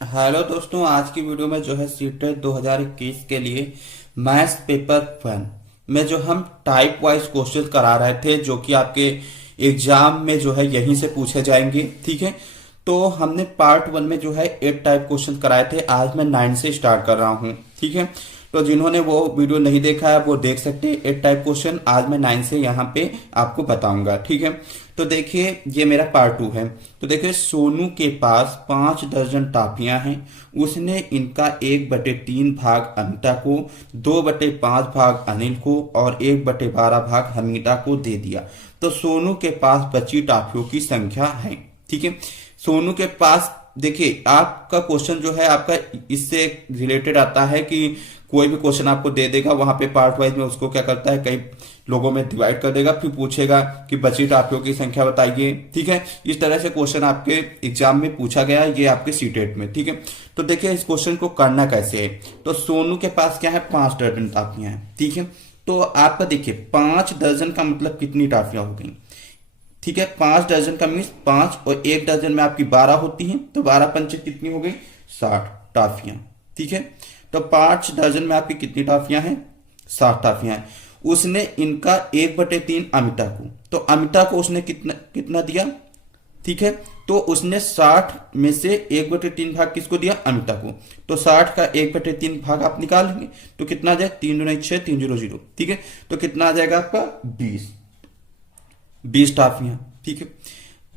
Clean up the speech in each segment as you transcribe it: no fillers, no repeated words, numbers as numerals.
Hello दोस्तों, आज की वीडियो में जो है सीटेट 2021 के लिए मैथ्स पेपर 1 में जो हम टाइप वाइज क्वेश्चन करा रहे थे जो कि आपके एग्जाम में जो है यहीं से पूछे जाएंगे। ठीक है, तो हमने पार्ट 1 में जो है 8 टाइप क्वेश्चन कराए थे। आज मैं 9 से स्टार्ट कर रहा हूँ। ठीक है, तो जिन्होंने वो वीडियो नहीं देखा है वो देख सकते हैं। 8 टाइप क्वेश्चन आज मैं 9 से यहाँ पे आपको बताऊंगा। ठीक है, तो देखिए ये मेरा पार्ट 2 है। तो देखिए, सोनू के पास 5 दर्जन टाफियां हैं। उसने इनका 1/3 भाग अमिता को, 2/5 भाग अनिल को और 1/12 भाग हमीदा को दे दिया। तो सोनू के पास बची टाफियों की संख्या है। ठीक है, सोनू के पास देखिए आपका क्वेश्चन जो है आपका इससे रिलेटेड आता है कि कोई भी क्वेश्चन आपको दे देगा, वहां पे पार्ट वाइज में उसको क्या करता है, कई लोगों में डिवाइड कर देगा, फिर पूछेगा कि बची टाफियों की संख्या बताइए। ठीक है, इस तरह से क्वेश्चन आपके एग्जाम में पूछा गया है, ये आपके सीटेट में। ठीक है, तो देखिए इस क्वेश्चन को करना कैसे है। तो सोनू के पास क्या है, 5 दर्जन टाफियां हैं। ठीक है, तो आपका देखिए 5 दर्जन का मतलब कितनी टाफियां हो गई। ठीक है, 5 दर्जन का मीन्स 5 और 1 दर्जन में आपकी 12 होती हैं, तो 12 पंचे कितनी हो गई, 60 टाफियां। ठीक है, तो 5 दर्जन में आपकी कितनी टाफियां हैं, 60 टाफियां हैं। उसने इनका 1/3 अमिता को, तो अमिता को उसने कितना कितना दिया। ठीक है, तो उसने 60 में से 1/3 भाग किसको दिया, अमिता को। तो 60 का 1/3 भाग आप निकालेंगे तो कितना आ जाए, 3 दूनी 6, 300। ठीक है, तो कितना आ जाएगा आपका 20 टाफियां। ठीक है,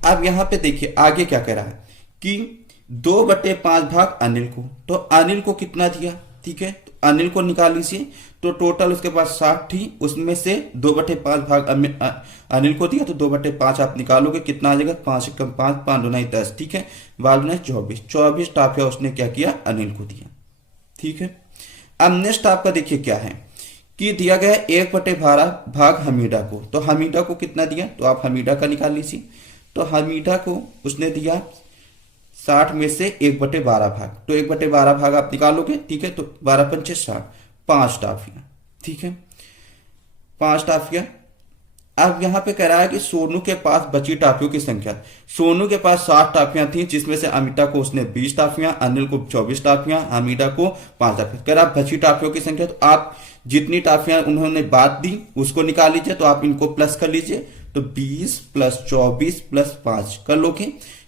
अब यहां पे देखिए आगे क्या कह रहा है कि 2/5 भाग अनिल को, तो अनिल को कितना दिया। ठीक है, तो अनिल को निकाल लीजिए। तो टोटल उसके पास 60 थी, उसमें से 2/5 भाग अनिल को दिया, तो 2/5 आप निकालोगे कितना आ जाएगा, 5 कम 5, 5 दूना 10। ठीक है, 12 दूना 24 टाफिया उसने क्या किया, अनिल को दिया। ठीक है, अब नेक्स्ट आपका देखिए क्या है कि दिया गया है 1/12 भाग हमीदा को, तो हमीदा को कितना दिया, तो आप हमीदा का निकाल लीजिए। तो हमीदा को उसने दिया 60 में से 1/12 भाग, तो 1/12 भाग आप निकालोगे। ठीक है, तो 12 पंचे 60, 5 टाफियां। ठीक है, 5 टाफियां। अब यहां पे कह रहा है कि सोनू के पास बची टाफियों की संख्या। सोनू के पास 60 टाफियां थी, जिसमें से अमिता को उसने 20 टाफियां, अनिल को 24 टाफियां, हमीदा को 5 टाफियां। कह रहा बची टाफियों की संख्या, तो आप जितनी टाफियां उन्होंने बात दी उसको निकाल लीजिए। तो आप इनको प्लस कर लीजिए, तो 20 + 24 + 5 कर लोगे,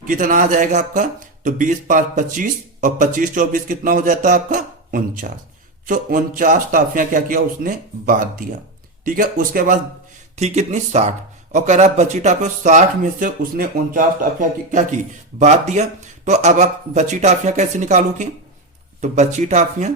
कितना आ जाएगा आपका, तो 20 × 5 = 25 और 25 × 24 कितना हो जाता है आपका, 49। तो 49 टाफियां क्या किया उसने, बात दिया। ठीक है, उसके बाद थी कितनी, 60, और कह रहा बची टाफिया 60 में से उसने 49 टाफिया क्या की, बात दिया। तो अब आप बची टाफियां कैसे निकालोगे, तो बची टाफियां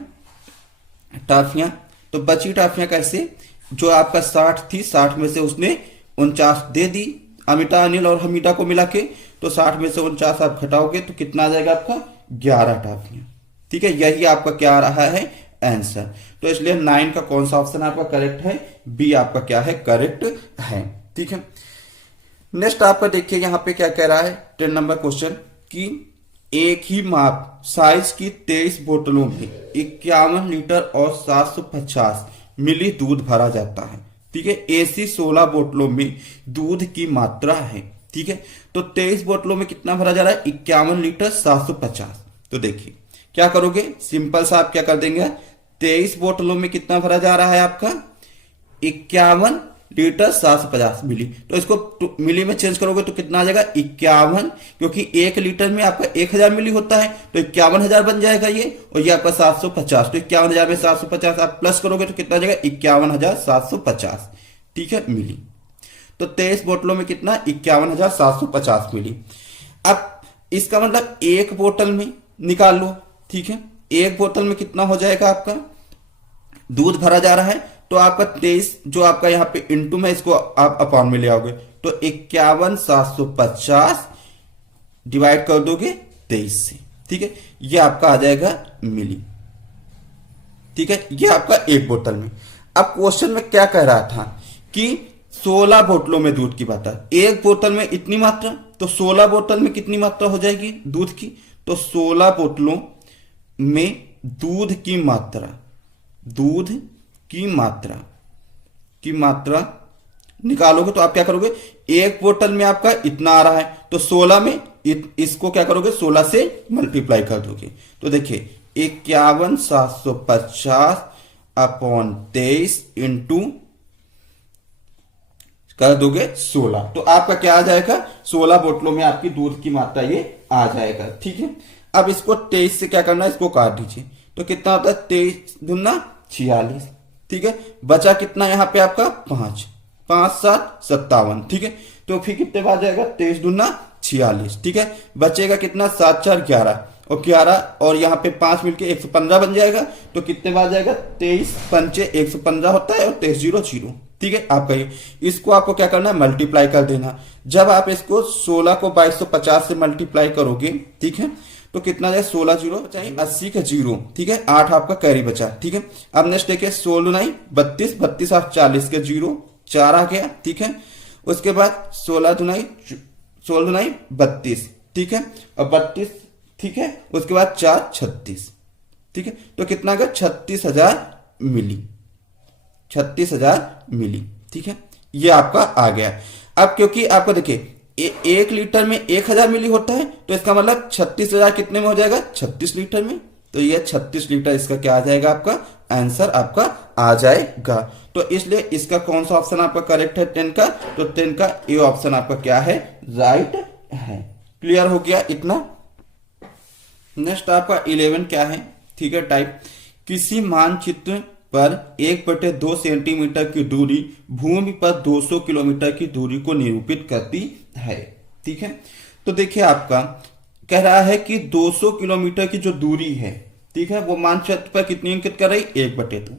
टाफियां तो बची टाफियां कैसे, जो आपका 60 थी, 60 में से उसने 49 दे दी अमिता, अनिल और हमीदा को मिला के। तो 60 में से 49 आप घटाओगे तो कितना आ जाएगा आपका, 11 टाफियां। ठीक है, यही आपका क्या आ रहा है, आंसर। तो इसलिए 9 का कौन सा ऑप्शन आपका करेक्ट है, बी आपका क्या है, करेक्ट है। ठीक है, नेक्स्ट आपका देखिए यहां पे क्या कह रहा है, 10 नंबर क्वेश्चन कि एक ही माप साइज की 23 बोतलों में 51 लीटर और 750 मिली दूध भरा जाता है। ठीक है, ऐसी 16 बोतलों में दूध की मात्रा है। ठीक है, तो 23 बोतलों में कितना भरा जा रहा है, 51 लीटर 750। तो देखिए क्या करोगे, सिंपल सा आप क्या कर देंगे, 23 बोतलों में कितना भरा जा रहा है आपका, 51 लीटर 750 मिली। तो इसको मिली में चेंज करोगे तो कितना आ जाएगा, 51, क्योंकि 1 लीटर में आपका 1000 मिली होता है, तो 51,000 बन जाएगा ये, और ये आपका 750। तो 51,000 में 750 आप प्लस करोगे तो कितना आ जाएगा, 51,750। ठीक है, मिली। तो 23 बोतलों में कितना, 51,750 मिली। अब इसका मतलब एक बोतल में निकाल लो। ठीक है, एक बोतल में कितना हो जाएगा आपका, दूध भरा जा रहा है, तो आपका 23 जो आपका यहाँ पे इंटू में, इसको आप अपॉन में ले आओगे, तो 51,750 डिवाइड कर दोगे 23 से। ठीक है, ये आपका आ जाएगा मिली। ठीक है, ये आपका एक बोतल में। अब क्वेश्चन में क्या कह रहा था कि 16 बोतलों में दूध की बात है, एक बोतल में इतनी मात्रा, तो 16 बोतल में कितनी मात्रा हो जाएगी दूध की, तो 16 बोतलों में दूध की मात्रा, दूध की मात्रा निकालोगे तो आप क्या करोगे, एक बोतल में आपका इतना आ रहा है, तो 16 में इसको क्या करोगे 16 से मल्टीप्लाई कर दोगे। तो देखिए 51,750 अपॉन 23 इंटू कर दोगे 16, तो आपका क्या आ जाएगा 16 बोतलों में आपकी दूध की मात्रा ये आ जाएगा। ठीक है, अब इसको 23 से क्या करना है, इसको काट दीजिए। तो कितना होता है 23 दूना 46। ठीक है, बचा कितना यहाँ पे आपका 5, 5 7 57। ठीक है, तो फिर कितने बार जाएगा 23 दूना 46। ठीक है, बचेगा कितना 7 4 11 और 11 और यहाँ पे 5 मिलके 115 बन जाएगा। तो कितने बार जाएगा 23 पंचे 115 होता है और 23 0 0। ठीक है, आपका ये इसको आपको क्या करना है मल्टीप्लाई कर देना। जब आप इसको 16 को 2250 से मल्टीप्लाई करोगे, ठीक है, तो कितना जाए 16 जीरो चाहिए 80 का जीरो। ठीक है, 8 आपका कैरी बचा। ठीक है, अब नेक्स्ट देखिए 16 नहीं 32, 32 8 40 का जीरो 4 आ गया। ठीक है, उसके बाद 16 दुनाई 32। ठीक है, और 32। ठीक है, उसके बाद 4 36। ठीक है, तो कितना आ गया 36,000 मिली, 36,000 मिली। ठीक है, ये आपका आ गया। अब क्योंकि आपको देखिए 1 लीटर में 1,000 मिली होता है, तो इसका मतलब 36,000 कितने में हो जाएगा 36 लीटर में। तो ये 36 लीटर इसका क्या आ जाएगा, आपका आंसर आपका आ जाएगा। तो इसलिए इसका कौन सा ऑप्शन आपका करेक्ट है 10 का, तो 10 का ए ऑप्शन आपका क्या है राइट है। क्लियर हो गया इतना। नेक्स्ट आपका 11 क्या है, ठीक है, टाइप किसी मानचित्र पर 1/2 सेंटीमीटर की दूरी भूमि पर 200 किलोमीटर की दूरी को निरूपित करती है। ठीक है, तो देखिए आपका कह रहा है कि 200 किलोमीटर की जो दूरी है, ठीक है, वो मानचित्र पर कितनी अंकित कर रही 1/2।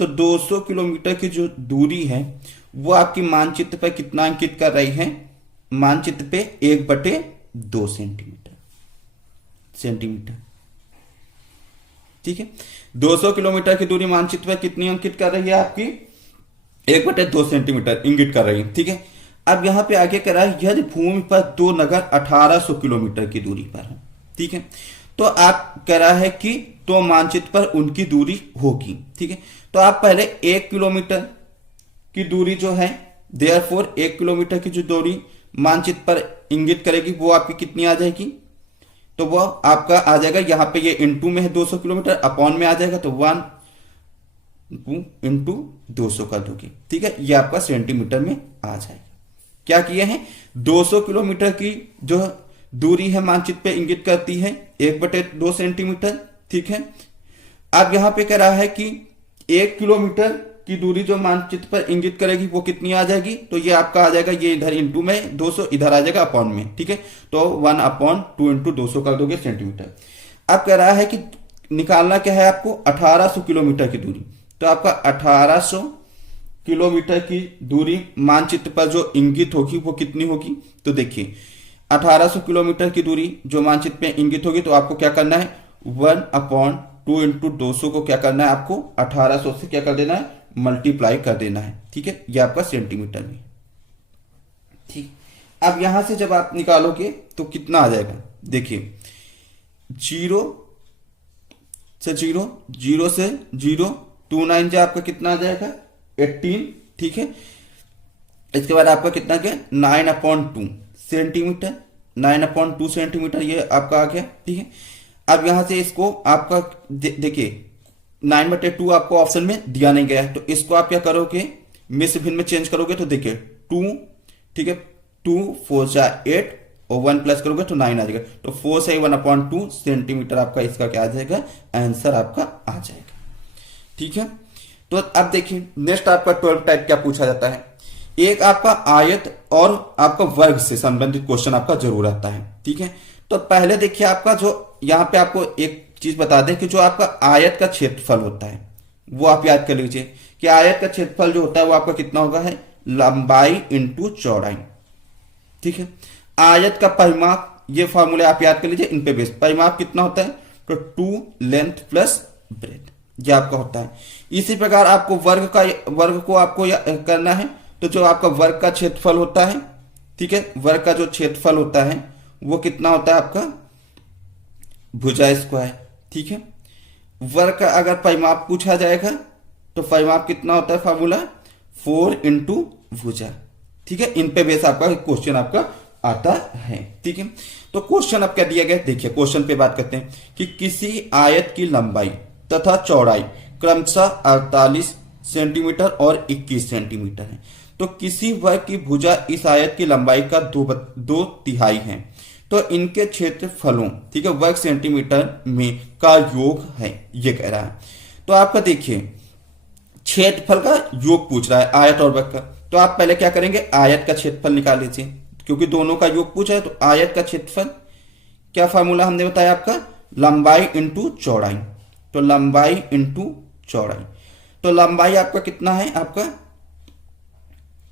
तो 200 किलोमीटर की जो दूरी है वो आपकी मानचित्र पर कितना अंकित कर रही है, मानचित्र पे 1/2 सेंटीमीटर। ठीक है, 200 किलोमीटर की दूरी मानचित्र पर कितनी अंकित कर रही है आपकी 1/2 सेंटीमीटर इंगित कर रही है। ठीक है, अब यहां पे आगे कह रहा है यदि भूमि पर 2 नगर 1800 किलोमीटर की दूरी पर है। ठीक है, तो आप कह रहा है कि तो मानचित्र पर उनकी दूरी होगी। ठीक है, तो आप पहले 1 किलोमीटर की दूरी जो है देयरफॉर 1 किलोमीटर की जो दूरी मानचित्र पर इंगित करेगी वो आपकी कितनी आ जाएगी, तो वो आपका आ जाएगा यहाँ पे ये इनटू में है 200 किलोमीटर, अपॉन में आ जाएगा तो 1 इंटू 200 कर दोगे। ठीक है, ये आपका सेंटीमीटर में आ जाएगा। क्या किए हैं 200 किलोमीटर की जो दूरी है मानचित्र पे इंगित करती है 1/2 सेंटीमीटर। ठीक है, अब यहां पे कह रहा है कि 1 किलोमीटर की दूरी जो मानचित्र पर इंगित करेगी वो कितनी आ जाएगी, तो ये आपका आ जाएगा ये इधर इंटू में 200 इधर आ जाएगा अपॉन में। ठीक है, तो 1/2 इंटू 200 कर दोगे सेंटीमीटर। अब कह रहा है कि निकालना क्या है आपको 1800 किलोमीटर की दूरी, तो आपका 1800 किलोमीटर की दूरी मानचित्र पर जो इंगित होगी वो कितनी होगी, तो देखिए 1800 किलोमीटर की दूरी जो मानचित्र पे इंगित होगी तो आपको क्या करना है 1/2 इंटू 200 को क्या करना है आपको 1800 से क्या कर देना है मल्टीप्लाई कर देना है। ठीक है, ये आपका सेंटीमीटर में। ठीक, अब यहां से जब आप निकालोगे तो कितना आ जाएगा, देखिए 0 से 0, 0 से 0, 2 9 जा आपका कितना आ जाएगा 18। ठीक है, इसके बाद आपका कितना गया 9/2 सेंटीमीटर, 9/2 सेंटीमीटर ये आपका आ गया। ठीक है, अब यहां से इसको आपका देखिए 9/2 आपको ऑप्शन में दिया नहीं गया है, तो इसको आप क्या करोगे मिश्र भिन्न में चेंज करोगे तो देखिए 2, ठीक है 2 4 जा 8 और 1 प्लस करोगे तो 9 आ जाएगा, तो 4 से 1/2 सेंटीमीटर आपका इसका क्या आ जाएगा आंसर आपका आ जाएगा। ठीक है, तो अब देखिए नेक्स्ट आपका 12 टाइप क्या पूछा जाता है, एक आपका आयत और आपका वर्ग से संबंधित क्वेश्चन आपका जरूर आता है। ठीक है, तो पहले देखिए आपका जो यहाँ पे आपको एक चीज बता दें कि जो आपका आयत का क्षेत्रफल होता है वो आप याद कर लीजिए कि आयत का क्षेत्रफल जो होता है वो आपका कितना होगा है लंबाई इंटू चौड़ाई। ठीक है, आयत का परिमाप ये फॉर्मूले आप याद कर लीजिए, इन पे बेस परिमाप कितना होता है तो 2 लेंथ प्लस ब्रेथ ये आपका होता है। इसी प्रकार आपको वर्ग को आपको करना है, तो जो आपका वर्ग का क्षेत्रफल होता है, ठीक है, वर्ग का जो क्षेत्रफल होता है वो कितना होता है आपका भुजा स्क्वायर। ठीक है, वर्ग का अगर परिमाप पूछा जाएगा तो परिमाप कितना होता है फॉर्मूला 4 इंटू भुजा। ठीक है, इन पे बेस आपका क्वेश्चन आपका आता है। ठीक है, तो क्वेश्चन अब क्या दिया गया, देखिए क्वेश्चन पे बात करते हैं कि किसी आयत की लंबाई तथा चौड़ाई क्रमशः 48 सेंटीमीटर और 21 सेंटीमीटर है। तो किसी वर्ग की भुजा इस आयत की लंबाई का दो तिहाई है, तो इनके क्षेत्रफलों, ठीक है, वर्ग सेंटीमीटर में का योग है, ये कह रहा है। तो आपका देखिए क्षेत्रफल का योग पूछ रहा है आयत और वर्ग का, तो आप पहले क्या करेंगे, आयत का क्षेत्रफल निकाल लीजिए, क्योंकि दोनों का योग पूछा है। तो आयत का क्षेत्रफल, क्या फार्मूला हमने बताया आपका, लंबाई इंटू चौड़ाई। तो लंबाई इंटू चौड़ाई, तो लंबाई आपका कितना है, आपका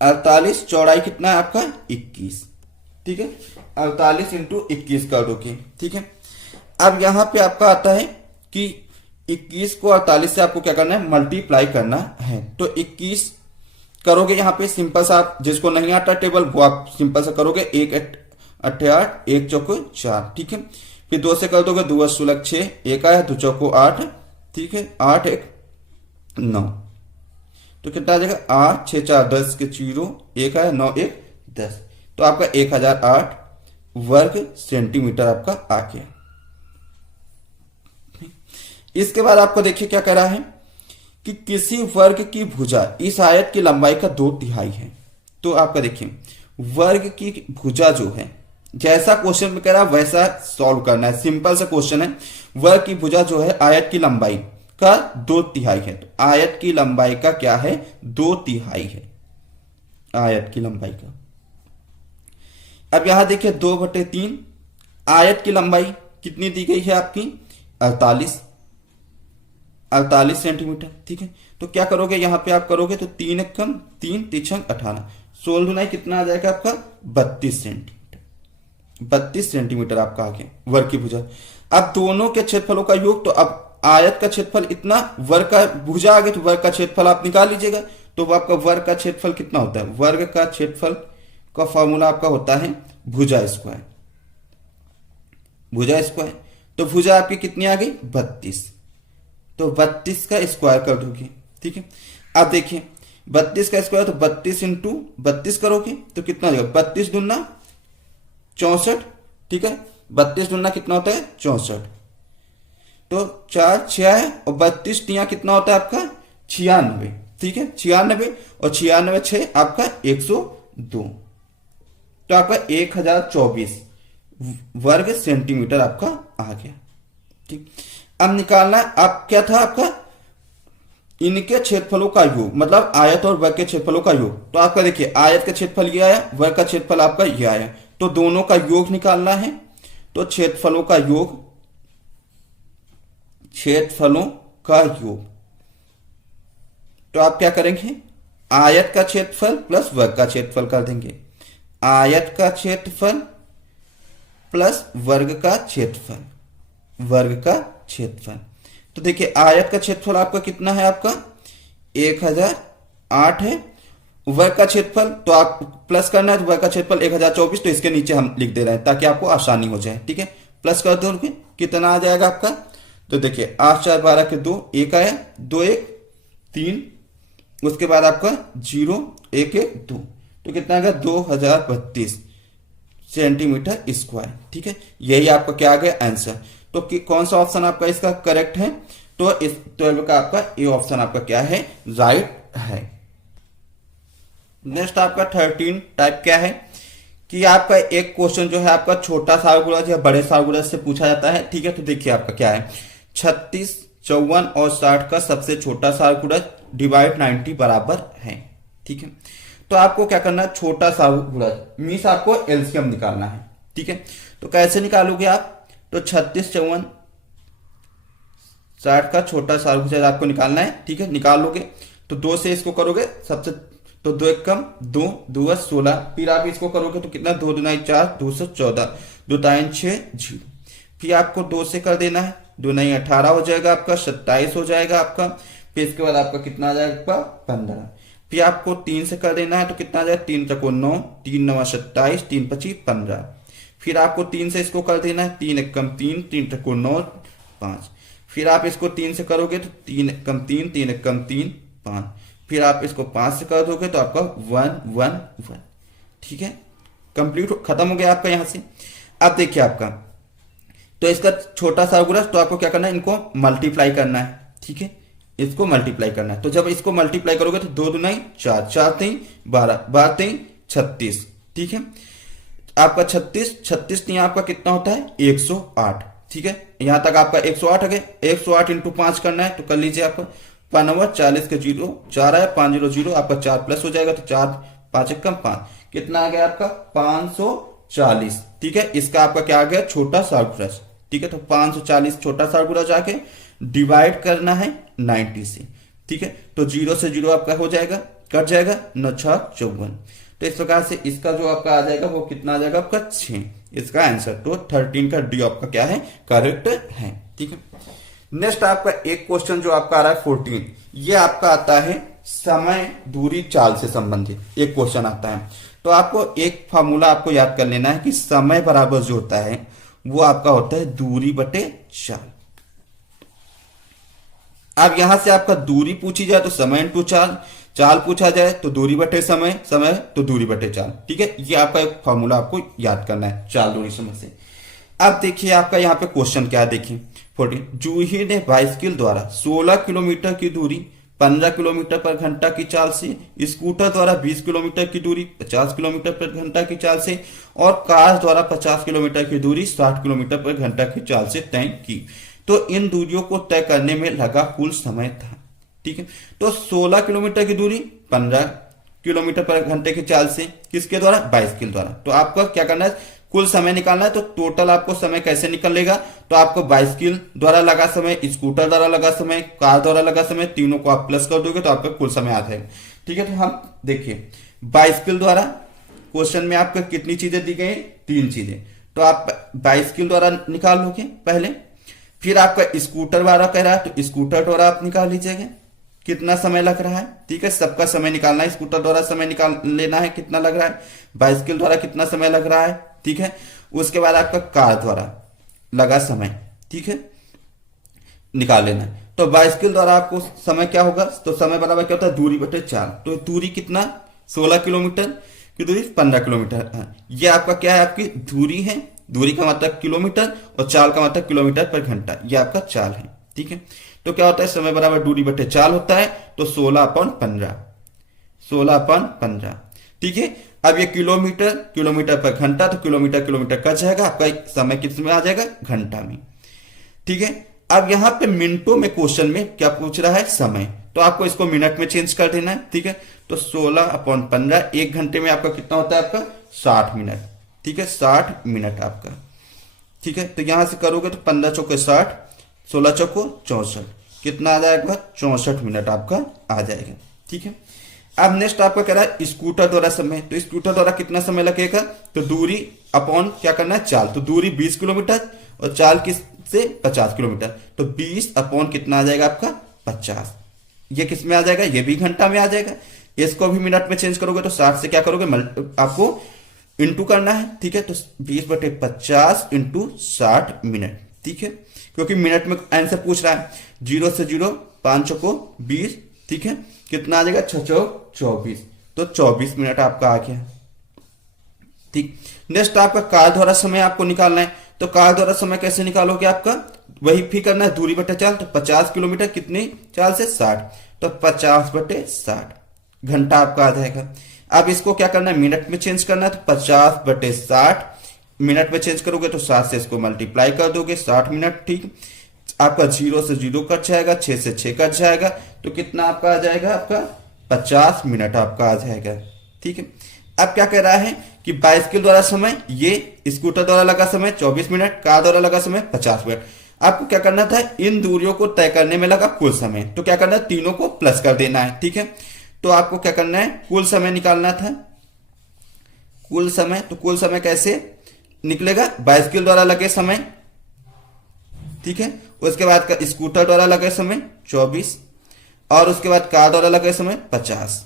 48, चौड़ाई कितना है आपका 21। ठीक है, 48 इंटू 21 कर दोगे। ठीक है, अब यहां पे आपका आता है कि 21 को 48 से आपको क्या करना है, मल्टीप्लाई करना है। तो 21 करोगे यहां पे सिंपल सा, आप जिसको नहीं आता टेबल वो आप सिंपल सा करोगे, 1 8 8, 1 चौको 4। ठीक है, फिर 2 से कर दोगे, 2 16 6, 1 आया 2 चौको 8। ठीक है, 8 1 9, तो कितना आ जाएगा, 8 6 4 10 के 0, 1 आया 9 1 10। तो आपका 1008 वर्ग सेंटीमीटर आपका आ गया। इसके बाद आपको देखिए क्या कह रहा है कि किसी वर्ग की भुजा इस आयत की लंबाई का 2 तिहाई है। तो आपका देखिए वर्ग की भुजा जो है, जैसा क्वेश्चन में कह रहा है वैसा सॉल्व करना है, सिंपल सा क्वेश्चन है। वर्ग की भुजा जो है आयत की लंबाई का 2 तिहाई है, तो आयत की लंबाई का क्या है, 2 तिहाई है आयत की लंबाई का। अब यहां देखिए 2/3, आयत की लंबाई कितनी दी गई है आपकी, 48 सेंटीमीटर। ठीक है, तो क्या करोगे यहां पे आप करोगे तो 3 एकम 3 3 18, 16 दुनाई कितना आ जाएगा आपका 32 सेंटीमीटर। 32 सेंटीमीटर आपका आ गया वर्ग की भुजा। अब दोनों के क्षेत्रफलों का योग, तो अब आयत का क्षेत्रफल इतना, वर्ग का भुजा आ गया तो वर्ग का क्षेत्रफल आप निकाल लीजिएगा। तो आपका वर्ग का क्षेत्रफल कितना होता है, वर्ग का क्षेत्रफल का फॉर्मूला आपका होता है भुजा स्क्वायर। भुजा स्क्वायर, तो भुजा आपकी कितनी आ गई 32, तो 32 का स्क्वायर कर दोगे। ठीक है, अब देखिए 32 का स्क्वायर, तो 32 इंटू 32 करोगे तो कितना आ जाएगा, 32 दूना 64। ठीक है, 32 दूना कितना होता है 64, तो 4 6 है और 32 तिया कितना होता है आपका 96। ठीक है, 96 और 96 6 आपका 102, तो आपका 1024 वर्ग सेंटीमीटर आपका आ गया। ठीक, अब निकालना अब क्या था आपका, इनके क्षेत्रफलों का योग, मतलब आयत और वर्ग के क्षेत्रफलों का योग। तो आपका देखिए आयत का क्षेत्रफल ये आया, वर्ग का क्षेत्रफल आपका ये आया, तो दोनों का योग निकालना है। तो क्षेत्रफलों का योग, क्षेत्रफलों का योग, तो आप क्या करेंगे, आयत का क्षेत्रफल प्लस वर्ग का क्षेत्रफल कर देंगे। आयत का क्षेत्रफल प्लस वर्ग का क्षेत्रफल, वर्ग का क्षेत्रफल। तो देखिए आयत का क्षेत्रफल आपका कितना है, आपका 1008 है। वर्ग का क्षेत्रफल तो आप प्लस करना है, तो वर्ग का क्षेत्रफल 1024, तो इसके नीचे हम लिख दे रहे हैं ताकि आपको आसानी हो जाए। ठीक है, प्लस कर दो, कितना आ जाएगा आपका, तो देखिए 8 4 12 के 2, 1 आया, 2 1 3, उसके बाद आपका 0 1 1 2, तो कितना आ गया 2032 सेंटीमीटर स्क्वायर। ठीक है, यही आपका क्या आ गया आंसर। तो कौन सा ऑप्शन आपका इसका करेक्ट है, तो इस 12 का आपका ए ऑप्शन आपका क्या है, राइट है। नेक्स्ट आपका 13 टाइप क्या है कि आपका एक क्वेश्चन जो है आपका छोटा सारगुणज या बड़े सारगुणज से पूछा जाता है। ठीक है, तो देखिए आपका क्या है, 36 54 और 60 का सबसे छोटा सारगुणज डिवाइड 90 बराबर है। ठीक है, तो आपको क्या करना है, छोटा सारगुणज मीन्स आपको एलसीएम निकालना है। ठीक है, तो कैसे निकालोगे आप, तो 36 54 60 का छोटा सारगुणज आपको निकालना है। ठीक है, निकाल लोगे तो 2 से इसको करोगे सबसे, तो 2 1 कम 2 2 16, फिर आप इसको करोगे तो कितना 2 2 4 214, 2 3 6 0, फिर आपको 2 से कर देना है, 2 9 18 हो जाएगा आपका, 27 हो जाएगा आपका, फिर इसके बाद आपका कितना आ जाएगा 15, फिर आपको 3 से कर देना है तो कितना आ जाएगा 3 3 9, 3 9 27, 3 25 15, फिर आपको 3 से इसको कर देना है, 3 1 3, 3 3 9 5, फिर आप इसको 3 से करोगे तो 3 1 3, 3 1 3 5, फिर आप इसको 5 से कर दोगे तो आपका 1 1 1। ठीक है, कंप्लीट खत्म हो गया आपका यहाँ से। अब देखिए आपका, तो इसका छोटा सा गुणज, तो आपको क्या करना है, इनको मल्टीप्लाई करना है, ठीक है, इसको मल्टीप्लाई करना है। तो जब इसको मल्टीप्लाई करोगे तो 2 दूनी 4, 4 3 12, 12 3 36, ठीक है। आपका 36 नहीं आपका कितना होता है 108, ठीक है। यहां तक आपका 108 आ गए। 108 इंटू 5 करना है, तो कर लीजिए आपको 5 40 के 0 4 है, 500 आपका 4 प्लस हो जाएगा, तो 4 5 कम 5, कितना आ गया आपका 540, ठीक है। इसका आपका क्या आ गया छोटा सागुरज, ठीक है। तो 540 छोटा सागुरज आके डिवाइड करना है 90 से, ठीक है। तो 0 से 0 आपका हो जाएगा, कट जाएगा, 9 6 54। तो इस प्रकार से इसका जो आपका आ जाएगा वो कितना आ जाएगा आपका 6, इसका आंसर। तो 13 का डी आपका क्या है, करेक्ट है, ठीक है। नेक्स्ट आपका एक क्वेश्चन जो आपका आ रहा है 14, ये आपका आता है समय दूरी चाल से संबंधित एक क्वेश्चन आता है। तो आपको एक फॉर्मूला आपको याद कर लेना है कि समय बराबर जो होता है वो आपका होता है दूरी बटे चाल। अब यहां से आपका दूरी पूछी जाए तो समय इंटू चाल, चाल पूछा जाए तो दूरी बटे समय, समय तो दूरी बटे चाल, ठीक है। ये आपका एक फॉर्मूला आपको याद करना है चाल दूरी समय से। अब देखिए आपका यहाँ पे क्वेश्चन क्या है, देखिए 14, जूही ने बाइसिकल द्वारा 16 किलोमीटर की दूरी 15 किलोमीटर पर घंटा की चाल से, स्कूटर द्वारा 20 किलोमीटर की दूरी 50 किलोमीटर पर घंटा की चाल से और कार द्वारा 50 किलोमीटर की दूरी 60 किलोमीटर पर घंटा की चाल से तय की। तो इन दूरियों को तय करने में लगा कुल समय था, ठीक है। तो 16 किलोमीटर की दूरी 15 किलोमीटर पर घंटे की चाल से, किसके द्वारा, बाइसिकल द्वारा। तो आपको क्या करना है, कुल समय निकालना है। तो टोटल आपको समय कैसे निकलेगा, तो आपको बाइसिकल द्वारा लगा समय, स्कूटर द्वारा लगा समय, कार द्वारा लगा समय, तीनों को आप प्लस कर दोगे तो आपका कुल समय आ जाएगा, ठीक है। तो हम देखिए बाइसिकल द्वारा क्वेश्चन में आपको कितनी चीजें दी गई, 3 चीजें। तो आप बाइसिकल द्वारा निकाल लोगे पहले, फिर आपका स्कूटर द्वारा कह रहा है तो स्कूटर द्वारा आप निकाल लीजिएगा कितना समय लग रहा है, ठीक है। सबका समय निकालना है, स्कूटर द्वारा समय निकाल लेना है कितना लग रहा है, बाइसिकल द्वारा कितना समय लग रहा है, ठीक है। उसके बाद आपका कार द्वारा लगा समय, ठीक है, निकाल लेना है। तो बाइसिकल द्वारा आपको समय क्या होगा, तो समय बराबर क्या होता है दूरी बटे चाल। तो दूरी कितना 16 किलोमीटर की दूरी 15 किलोमीटर है। ये आपका क्या है, आपकी दूरी है, दूरी का मतलब किलोमीटर और चाल का मतलब किलोमीटर पर घंटा, ये आपका चाल है, ठीक है। तो क्या होता है समय बराबर दूरी बटे चाल होता है, तो 16/15, 16/15, ठीक है। अब ये किलोमीटर, किलोमीटर पर घंटा, तो किलोमीटर किलोमीटर कट जाएगा, आपका समय किस में आ जाएगा, घंटा में, ठीक है। अब यहां पे मिनटों में क्वेश्चन में क्या पूछ रहा है, समय, तो आपको इसको मिनट में चेंज कर देना है, ठीक है। तो 16/15, 1 घंटे में आपका कितना होता है, आपका 60 मिनट, ठीक है, 60 मिनट आपका, ठीक है। तो यहां से करोगे तो 15 चौके 60, 16 चौको 64, कितना आ जाएगा 64 मिनट आपका आ जाएगा, ठीक है। अब नेक्स्ट आपका कह रहा है स्कूटर द्वारा समय। तो स्कूटर द्वारा कितना समय लगेगा, तो दूरी अपॉन क्या करना है चाल। तो दूरी 20 किलोमीटर और चाल किस से 50 किलोमीटर, तो 20 अपॉन कितना आ जाएगा आपका 50। ये किस में आ जाएगा, ये भी घंटा में आ जाएगा। इसको भी मिनट में चेंज करोगे तो 60 से क्या करोगे, आपको इंटू करना है, ठीक है। तो 20/50 इंटू 60 मिनट, ठीक है, क्योंकि मिनट में आंसर पूछ रहा है। 0 से 0, 5 चौको 20, ठीक है, कितना आ जाएगा 6 चौक 24, तो 24 मिनट आपका आ गया, ठीक। नेक्स्ट आपका कार द्वारा समय आपको निकालना है। तो कार द्वारा समय कैसे निकालोगे, आपका वही फिर करना है दूरी बटे चाल। तो 50 किलोमीटर कितनी चाल से 60, तो 50/60 घंटा आपका आ जाएगा। अब इसको क्या करना है, मिनट में चेंज करना है। तो 50/60 मिनट में चेंज करोगे तो 60 से इसको मल्टीप्लाई कर दोगे, 60 मिनट, ठीक। आपका 0 से 0 कट जाएगा, 6 से 6 कट जाएगा, तो कितना आपका आ जाएगा, आपका 50 मिनट आपका आ जाएगा, ठीक है। अब क्या कह रहा है कि बाइसिकल द्वारा समय, ये स्कूटर द्वारा लगा समय 24 मिनट, कार द्वारा लगा समय 50 मिनट। आपको क्या करना था, इन दूरियों को तय करने में लगा कुल समय। तो क्या करना है, तीनों को प्लस कर देना है, ठीक है। तो आपको क्या करना है, कुल समय निकालना था, कुल समय। तो कुल समय कैसे निकलेगा, बाइसिकल द्वारा लगे समय, ठीक है, उसके बाद का स्कूटर द्वारा लगे समय 24 और उसके बाद कार द्वारा लगे समय 50।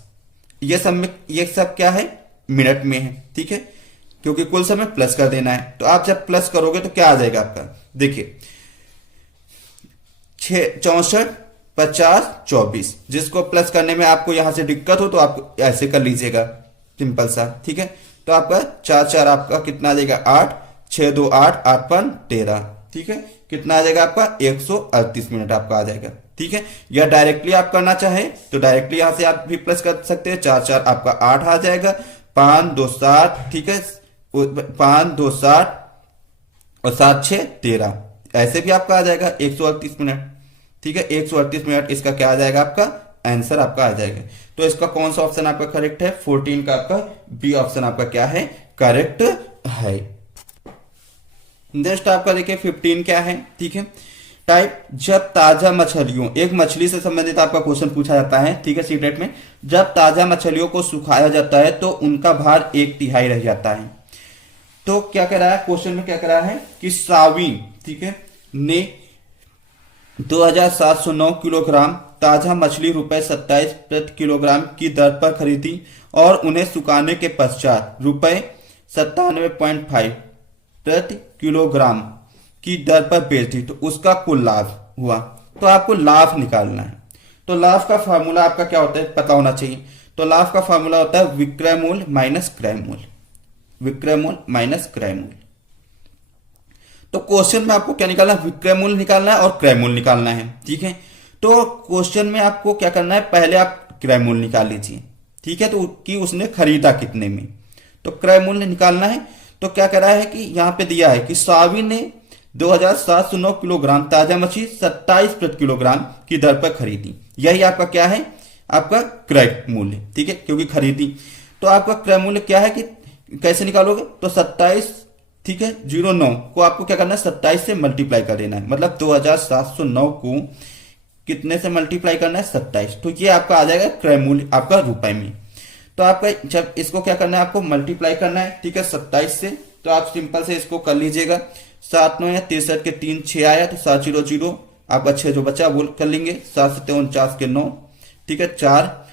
ये सब में, ये सब क्या है, मिनट में है, ठीक है, क्योंकि कुल समय प्लस कर देना है। तो आप जब प्लस करोगे तो क्या आ जाएगा आपका, देखिए 64 50 24, जिसको प्लस करने में आपको यहां से दिक्कत हो तो आप ऐसे कर लीजिएगा सिंपल सा, ठीक है। तो आपका 4 4 आपका कितना आ जाएगा 8, 6 2 8, 8 5 13, ठीक है, कितना आ जाएगा आपका 138 मिनट आपका आ जाएगा, ठीक है। या डायरेक्टली आप करना चाहे तो डायरेक्टली यहां से आप भी प्लस कर सकते हैं, 4 4 आपका 8 आ जाएगा, 5 2 7, ठीक है, 5 2 7 और 7 6 13, ऐसे भी आपका आ जाएगा 138 मिनट, ठीक है। 138 मिनट इसका क्या आ जाएगा आपका आंसर आपका आ जाएगा। तो इसका कौन सा ऑप्शन आपका करेक्ट है, 14 का आपका बी ऑप्शन आपका क्या है, करेक्ट है। नेक्स्ट आपका देखिए 15 क्या है, ठीक है। टाइप जब ताजा मछलियों, एक मछली से संबंधित आपका क्वेश्चन पूछा जाता है, ठीक है, सीक्रेट में। जब ताजा मछलियों को सुखाया जाता है तो उनका भार 1/3 रह जाता है। तो क्या कह रहा है क्वेश्चन में, क्या कह रहा है कि सावी, ठीक है, ने 2709 किलोग्राम ताजा मछली ₹27 प्रति किलोग्राम की दर पर खरीदी और उन्हें सुखाने के पश्चात ₹97.5 प्रति किलोग्राम की दर पर बेच दी, तो उसका कुल लाभ हुआ। तो आपको लाभ निकालना है। तो लाभ का फार्मूला आपका क्या होता है पता होना चाहिए। तो लाभ का फार्मूला होता है विक्रय मूल्य माइनस क्रय मूल्य, विक्रय मूल्य माइनस क्रय मूल्य। तो क्वेश्चन में आपको क्या निकालना है, विक्रय मूल्य निकालना है और क्रय मूल्य निकालना है, ठीक है। तो क्वेश्चन में आपको क्या करना है, पहले आप क्रय मूल्य निकाल लीजिए, ठीक है, तो कि उसने खरीदा कितने में। तो क्रय मूल्य निकालना है। तो क्या कह रहा है कि यहां पे दिया है कि सावी ने 2709 किलोग्राम ताजा मछली 27 प्रति किलोग्राम की दर पर खरीदी। यही आपका क्या है, आपका क्रय मूल्य, ठीक है, क्योंकि खरीदी। तो आपका क्रय मूल्य क्या है कि कैसे निकालोगे, तो 27, ठीक है, 09 को आपको क्या करना है 27 से मल्टीप्लाई कर देना है, मतलब 2709 को कितने से मल्टीप्लाई करना है 27। तो ये आपका आ जाएगा क्रय मूल्य आपका रुपए में। तो आपका जब इसको क्या करना है, आपको मल्टीप्लाई करना है, ठीक है, 27 से। तो आप सिंपल से इसको कर लीजिएगा, 7 9 या 63 के 3 6 आया, तो 700 आपका 6 जो बचा बोल कर लेंगे, 7 7 49 के 9, ठीक है, 4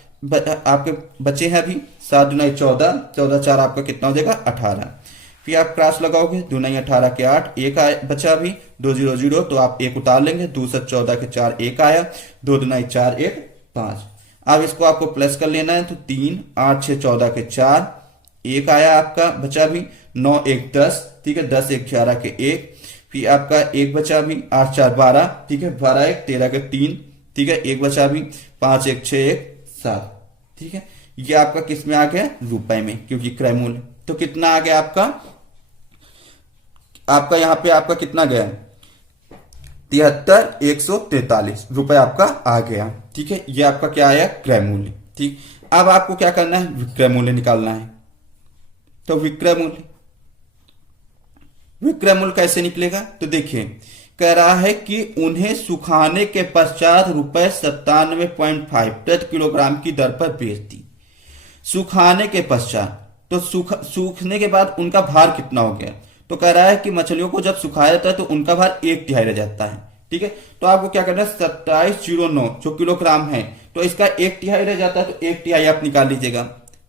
आपके बचे हैं अभी, 7 2 14, 14 4 आपका कितना हो जाएगा 18। फिर आप क्रॉस लगाओगे, 2 9 18 के 8, एक बचा अभी 200, तो आप एक उतार लेंगे, 2 7 14 के 4 एक आया, 2 2 4 1 5। अब इसको आपको प्लस कर लेना है, तो 3 8 6 14 के 4 एक आया आपका, बचा भी 9 1 10, ठीक है, 10 1 11 के 1। फिर आपका एक बचा भी 8 4 12, ठीक है, 12 1 13 के 3, ठीक है, एक बचा भी 5 1 6 1 7, ठीक है। ये आपका किस में आ गया, रुपए में, क्योंकि क्रय मूल्य। तो कितना आ गया आपका यहां पे आपका कितना गया, 73,143 रुपए आपका आ गया, ठीक है। ये आपका क्या आया, क्रय मूल्य, ठीक। अब आपको क्या करना है, विक्रय मूल्य निकालना है। तो विक्रय मूल्य कैसे निकलेगा, तो देखिए कह रहा है कि उन्हें सुखाने के पश्चात ₹97.5 प्रति किलोग्राम की दर पर बेच दी। सुखाने के पश्चात, तो सूखने के बाद उनका भार कितना हो गया। तो कह रहा है कि मछलियों को जब सुखाया जाता है तो उनका भार 1/3 रह जाता है, ठीक है। तो आपको क्या करना है, 2709 जो किलोग्राम है, तो इसका 1/3 रह जाता है, तो 1/3 आप निकाल लीजिएगा,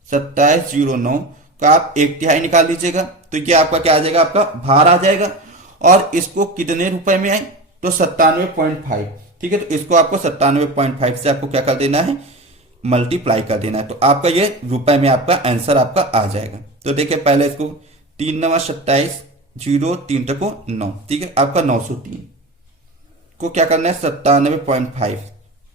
2709 का आप 1/3 निकाल लीजिएगा। तो ये आपका क्या आ जाएगा, आपका भार आ जाएगा। और इसको कितने रुपए में आए, तो 97.5, ठीक है। तो इसको आपको 97.5 से आपको क्या कर देना है, मल्टीप्लाई कर देना है। तो आपका ये रुपए में आपका आंसर आपका आ जाएगा। तो देखिए पहले इसको 3 9 27 0 3 टको 9, ठीक है, आपका 903 को क्या करना है 97.5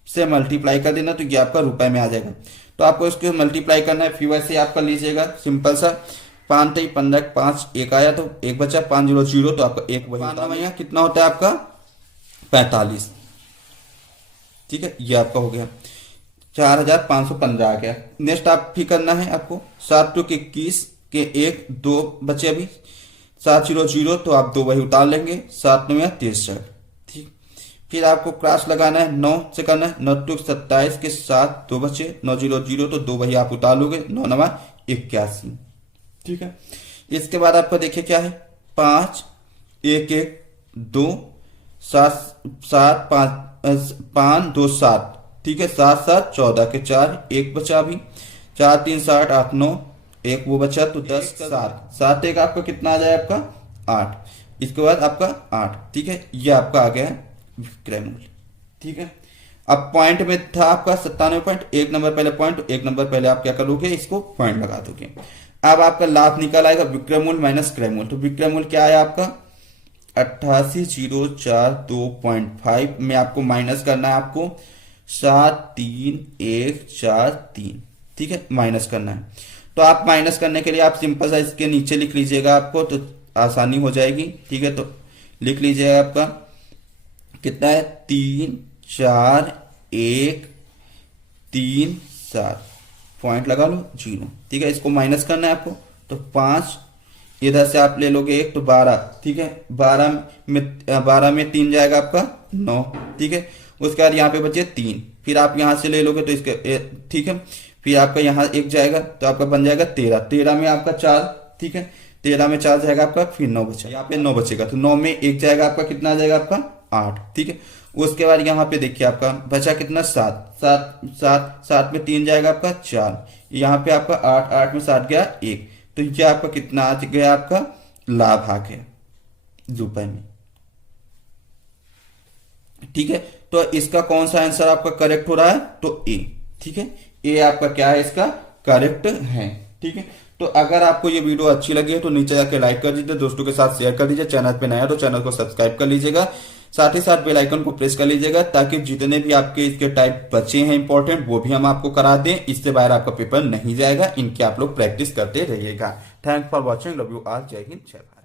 से मल्टीप्लाई कर देना, तो ये आपका रुपए में आ जाएगा। तो आपको इसको मल्टीप्लाई करना है, फिर वैसे आपका लीजिएगा सिंपल सा, 5 3 15 5 एक आया, तो एक बचा 500, तो आपका एक वही कितना होता है आपका 45, ठीक है। ये आपका हो गया 4515 आ गया। नेक्स्ट आप फिर करना है आपको 7 2 21 के 1 2 बचे अभी, 700, तो आप 2 वही उतार लेंगे, 7 9 63, ठीक। फिर आपको क्रॉस लगाना है, 9 से करना है, 9 2 27 के 7 2 बचे, 900, तो 2 वही आप उतार लोगे, 9 9 81, ठीक है। इसके बाद आपका देखिए क्या है, 5 1 1 2 7 7 5 2 7, ठीक है, 7 7 14 के 4 एक बचा अभी, 4 3 7 8 9 एक वो बचा, तो 10 7 7 एक आपका कितना आ जाए, आपका 8। इसके बाद आपका 8, ठीक है। ये आपका आ गया है विक्रय मूल्य, ठीक है। अब पॉइंट में था आपका 97 पॉइंट, एक नंबर पहले पॉइंट, एक नंबर पहले आप क्या करोगे, इसको पॉइंट लगा दोगे। अब आपका लाभ निकल आएगा विक्रय मूल्य माइनस क्रय मूल्य। तो विक्रय मूल्य क्या है आपका 88,042.5 में आपको माइनस करना है आपको 73143, ठीक है, माइनस करना है। तो आप माइनस करने के लिए आप सिंपल सा इसके नीचे लिख लीजिएगा आपको, तो आसानी हो जाएगी, ठीक है। तो लिख लीजिएगा आपका कितना है 34137 पॉइंट लगा लो 0, ठीक है। इसको माइनस करना है आपको, तो 5 इधर से आप ले लोगे 1 तो 12, ठीक है। 12 में 3 जाएगा आपका 9, ठीक है। उसके बाद यहाँ पे बचे 3, फिर आप यहाँ से ले लोगे तो इसके ठीक है। फिर आपका यहाँ 1 जाएगा तो आपका बन जाएगा 13, 13 में आपका 4, ठीक है। 13 में 4 जाएगा आपका, फिर 9 बचा, यहाँ पे 9 बचेगा तो 9 में 1 जाएगा आपका, कितना आ जाएगा आपका 8, ठीक है। उसके बाद यहाँ पे देखिए आपका बचा कितना 7 में 3 जाएगा आपका 4, यहाँ पे आपका 8 में 7 गया 1, तो ये आपका कितना आ गया आपका लाभ आ गया रुपए में, ठीक है। तो इसका कौन सा आंसर आपका करेक्ट हो रहा है, तो ए, ठीक है। ए आपका क्या है इसका करेक्ट है, ठीक है। तो अगर आपको ये वीडियो अच्छी लगी है तो नीचे जाके लाइक कर दीजिए, दोस्तों के साथ शेयर कर दीजिए, चैनल पे नया तो चैनल को सब्सक्राइब कर लीजिएगा, साथ ही साथ बेल आइकन को प्रेस कर लीजिएगा ताकि जितने भी आपके इसके टाइप बचे हैं इंपॉर्टेंट वो भी हम आपको करा दें, इससे बाहर आपका पेपर नहीं जाएगा, इनकी आप लोग प्रैक्टिस करते रहिएगा। Thanks for watching, love you all, जय हिंद, जय भारत।